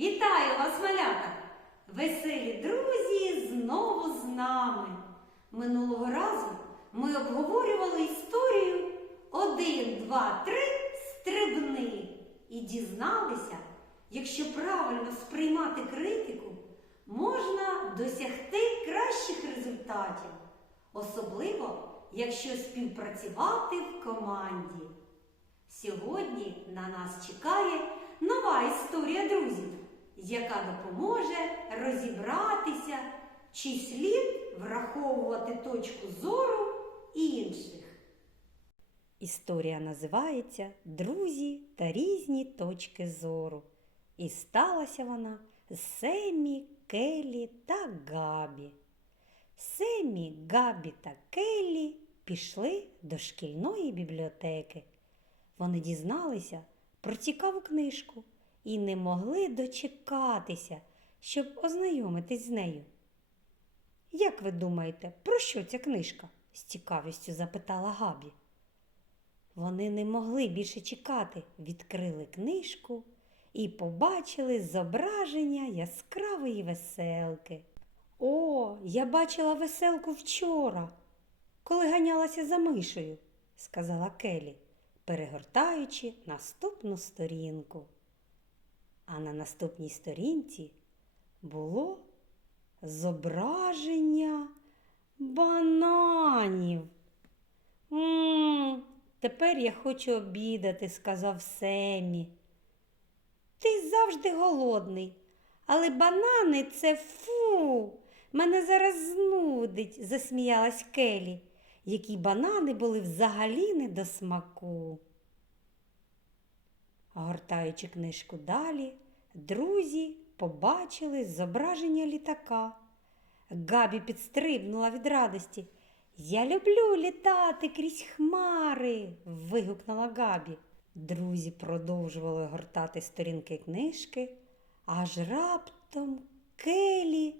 Вітаю вас, малята! Веселі друзі знову з нами. Минулого разу ми обговорювали історію один, два, три стрибни і дізналися, якщо правильно сприймати критику, можна досягти кращих результатів, особливо якщо співпрацювати в команді. Сьогодні на нас чекає нова історія друзів, яка допоможе розібратися, чи слід враховувати точку зору інших. Історія називається Друзі та різні точки зору. І сталася вона Семі, Келі та Габі. Семі, Габі та Келі пішли до шкільної бібліотеки. Вони дізналися про цікаву книжку і не могли дочекатися, щоб ознайомитись з нею. Як ви думаєте, про що ця книжка? з цікавістю запитала Габі. Вони не могли більше чекати, відкрили книжку і побачили зображення яскравої веселки. О, я бачила веселку вчора, коли ганялася за мишею, сказала Келі, перегортаючи наступну сторінку. А на наступній сторінці було зображення бананів. Мм, тепер я хочу обідати, сказав Семі. Ти завжди голодний, але банани це фу. Мене зараз знудить, засміялась Келі, які банани були взагалі не до смаку. Гортаючи книжку далі, друзі побачили зображення літака. Габі підстрибнула від радості. Я люблю літати крізь хмари. вигукнула Габі. Друзі продовжували гортати сторінки книжки, аж раптом Келі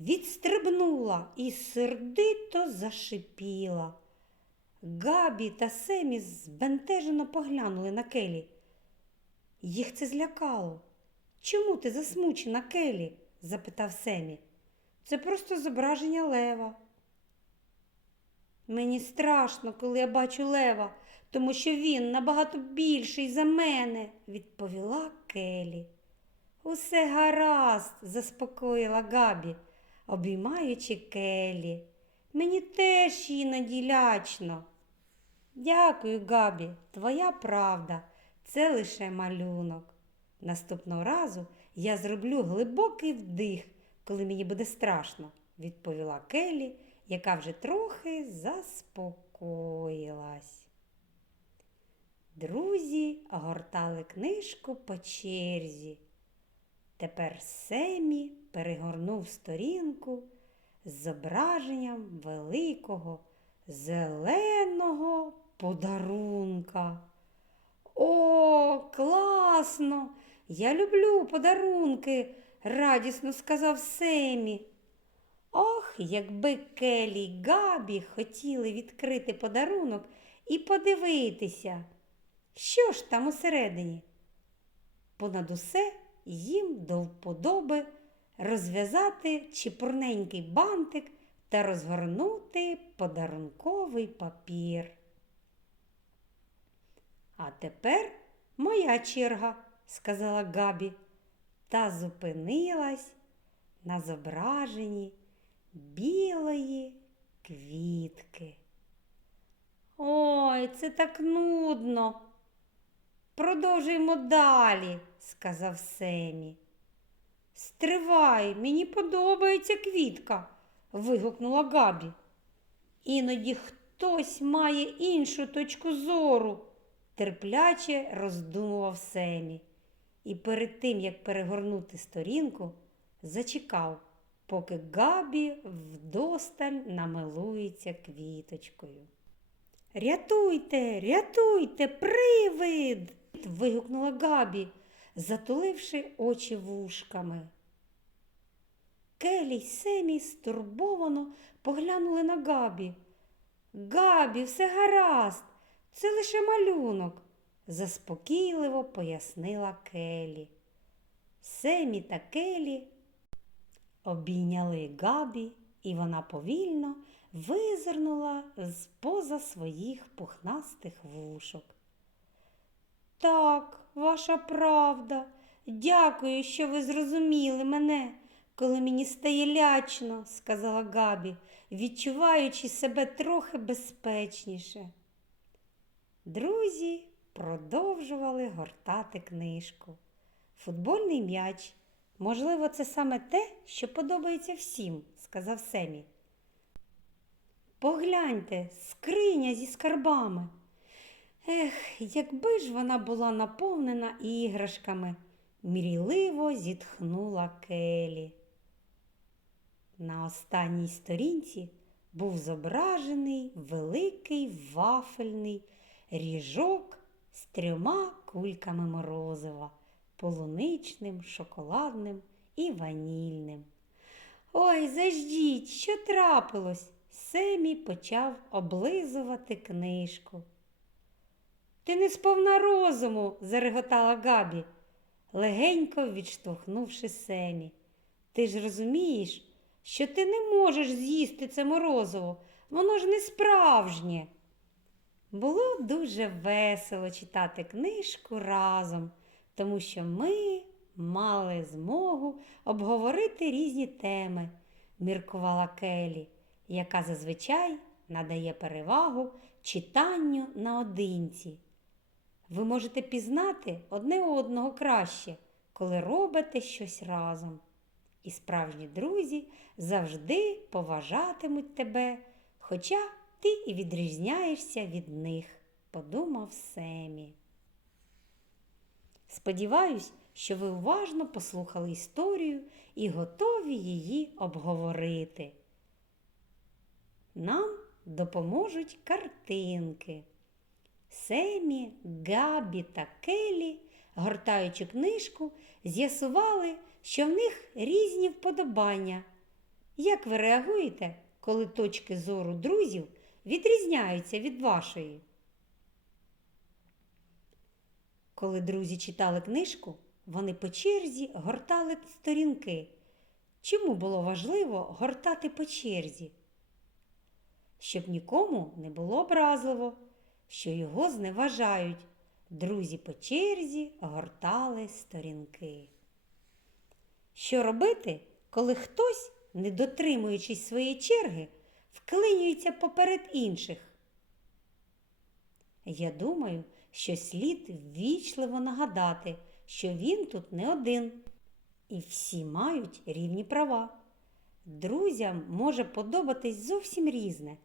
відстрибнула і сердито зашипіла. Габі та Семі збентежено поглянули на Келі. Їх це злякало. Чому ти засмучена, Келі? запитав Семі. Це просто зображення лева. Мені страшно, коли я бачу лева, тому що він набагато більший за мене, відповіла Келі. Усе гаразд, заспокоїла Габі, обіймаючи Келі. Мені теж іноді лячно. Дякую, Габі, твоя правда, це лише малюнок. Наступного разу я зроблю глибокий вдих, коли мені буде страшно, відповіла Келі, яка вже трохи заспокоїлась. Друзі огортали книжку по черзі. Тепер Семі перегорнув сторінку з зображенням великого зеленого подарунка. О, класно! Я люблю подарунки, радісно сказав Семі. Ох, якби Келі й Габі хотіли відкрити подарунок і подивитися, що ж там усередині. Понад усе їм до вподоби розв'язати чіпурненький бантик та розгорнути подарунковий папір. А тепер моя черга, сказала Габі, та зупинилась на зображенні білої квітки. Ой, це так нудно. Продовжуємо далі, сказав Семі. Стривай, мені подобається квітка, вигукнула Габі. Іноді хтось має іншу точку зору, терпляче роздумував Семі. І перед тим, як перегорнути сторінку, зачекав, поки Габі вдосталь намилується квіточкою. Рятуйте, рятуйте, привид. вигукнула Габі, затуливши очі вушками. Келі й Семі стурбовано поглянули на Габі. Габі, все гаразд, це лише малюнок, заспокійливо пояснила Келі. Семі та Келі обійняли Габі, і вона повільно визирнула з поза своїх пухнастих вушок. Так, ваша правда. Дякую, що ви зрозуміли мене, коли мені стає лячно, сказала Габі, відчуваючи себе трохи безпечніше. Друзі продовжували гортати книжку. Футбольний м'яч. Можливо, це саме те, що подобається всім, сказав Семі. Погляньте, скриня зі скарбами. Ех, якби ж вона була наповнена іграшками, мрійливо зітхнула Келі. На останній сторінці був зображений великий вафельний ріжок з трьома кульками морозива полуничним, шоколадним і ванільним. Ой, заждіть, що трапилось? Семі почав облизувати книжку. Ти не сповна розуму, зареготала Габі, легенько відштовхнувши Семі. Ти ж розумієш, що ти не можеш з'їсти це морозиво, воно ж не справжнє. Було дуже весело читати книжку разом, тому що ми мали змогу обговорити різні теми, міркувала Келі, яка зазвичай надає перевагу читанню наодинці. Ви можете пізнати одне одного краще, коли робите щось разом. І справжні друзі завжди поважатимуть тебе, хоча ти і відрізняєшся від них, подумав Семі. Сподіваюсь, що ви уважно послухали історію і готові її обговорити. Нам допоможуть картинки. Семі, Габі та Келі, гортаючи книжку, з'ясували, що в них різні вподобання. Як ви реагуєте, коли точки зору друзів відрізняються від вашої? Коли друзі читали книжку, вони по черзі гортали сторінки. Чому було важливо гортати по черзі? Щоб нікому не було образливо, що його зневажають. Друзі по черзі гортали сторінки. Що робити, коли хтось, не дотримуючись своєї черги, вклинюється поперед інших? Я думаю, що слід ввічливо нагадати, що він тут не один, і всі мають рівні права. Друзям може подобатись зовсім різне,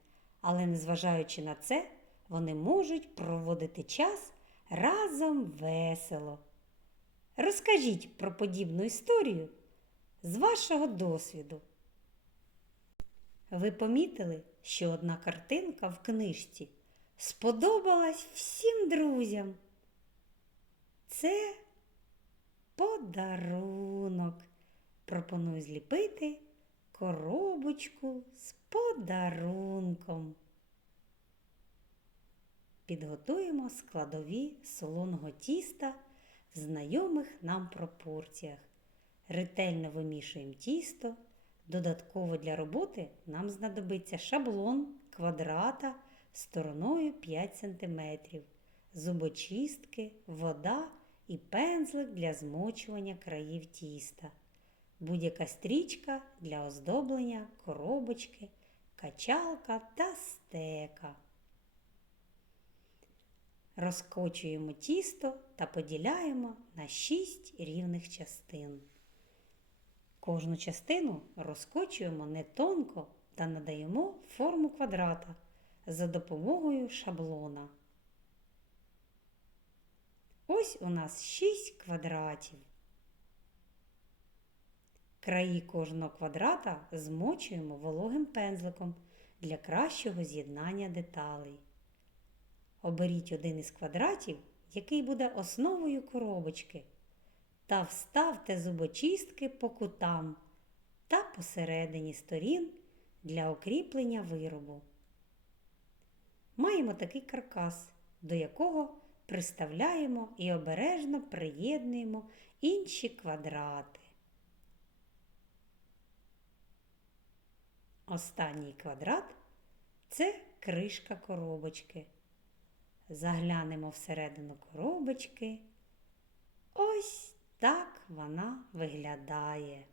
але незважаючи на це, вони можуть проводити час разом весело. Розкажіть про подібну історію з вашого досвіду. Ви помітили, що одна картинка в книжці сподобалась всім друзям. Це подарунок. Пропоную зліпити коробочку з подарунком. Підготуємо складові солоного тіста в знайомих нам пропорціях. Ретельно вимішуємо тісто. Додатково для роботи нам знадобиться шаблон квадрата стороною 5 см, зубочистки, вода і пензлик для змочування країв тіста, будь-яка стрічка для оздоблення коробочки, качалка та стека. Розкочуємо тісто та поділяємо на 6 рівних частин. Кожну частину розкочуємо не тонко та надаємо форму квадрата за допомогою шаблона. Ось у нас 6 квадратів. Краї кожного квадрата змочуємо вологим пензликом для кращого з'єднання деталей. Оберіть один із квадратів, який буде основою коробочки, та вставте зубочистки по кутам та посередині сторін для укріплення виробу. Маємо такий каркас, до якого приставляємо і обережно приєднуємо інші квадрати. Останній квадрат це кришка коробочки. Заглянемо всередину коробочки. Ось так вона виглядає.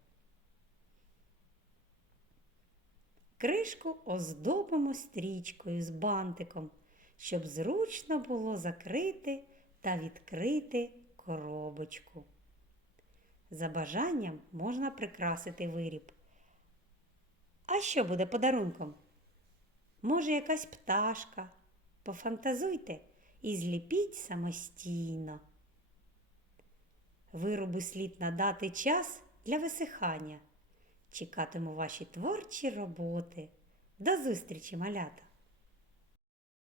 Кришку оздобимо стрічкою з бантиком, щоб зручно було закрити та відкрити коробочку. За бажанням можна прикрасити виріб. А що буде подарунком? Може, якась пташка. Пофантазуйте і зліпіть самостійно. Виробу слід надати час для висихання. Чекатиму ваші творчі роботи. До зустрічі, малята!